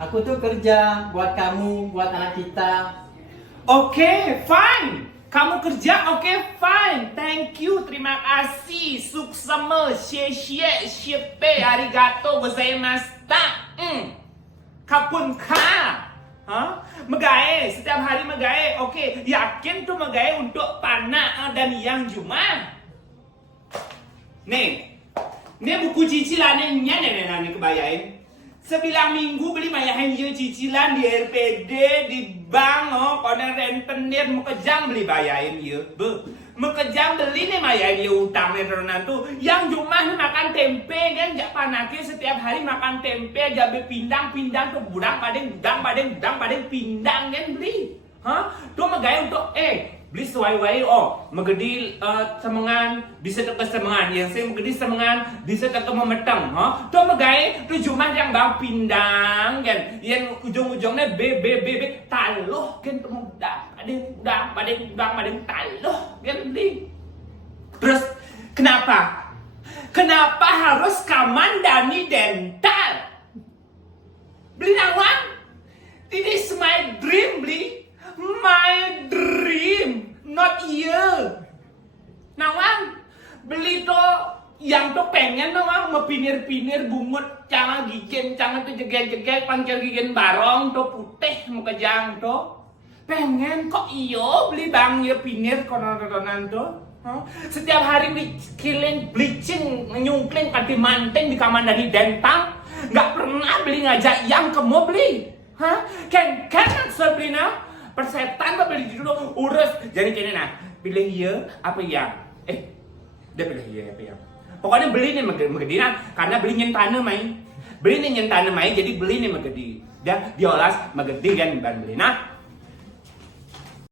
Aku tuh kerja buat kamu, buat anak kita. Oke, fine. Kamu kerja, oke, fine. Thank you, terima kasih. Suksama, xie xiepe, arigato gozaimashita. Kapun ka. Hah? Megae, setiap hari megae. Oke, yakin tuh megae untuk Pana dan Yang Juma. Nih buku cicilannya nih kebayain. 9 minggu beli mayahin ye cicilan di RPD, di bank, konen rentenir, mekejang beli bayain ye. Mekejang beli nih mayahin ye utang rentenan tuh. Yang Juma nih makan tempe kan, jak panaknya setiap hari makan tempe, jabe pindang tuh budang padeng pindang kan beli. Hah? Tuh megaya untuk beli sesuai megedi semengan bisa ke semengan yang saya megedi semengan bisa ke memeteng tuh megaya tuh cuma yang bang pindang kan yang ujung-ujungnya b taluh kan tuh udang padeng taluh kan beli. Terus kenapa harus Kamandani Dental beli nawang? This is my dream beli. My dream, not you. Nawang, beli tuh yang tuh pengen nawang mepinir-pinir bungut cangan gigen, cangan tuh jegek-jegek pangkil gigen barong tuh putih mukejang tuh. Pengen kok iyo beli bang ya pinir konon-kononan tuh. Setiap hari beli killing, bleaching, nyungkling, kanti manteng di Kamandani Dental. Nggak pernah beli ngajak yang kemo beli. Kan beli nah? Persetan kok beli dulu urus jadi kini nah pilih iya apa yang dia pilih iya apa yang pokoknya beli nih megedi nah karena beli nyentane mai jadi beli nih megedi dia diolas megedi kan beli nah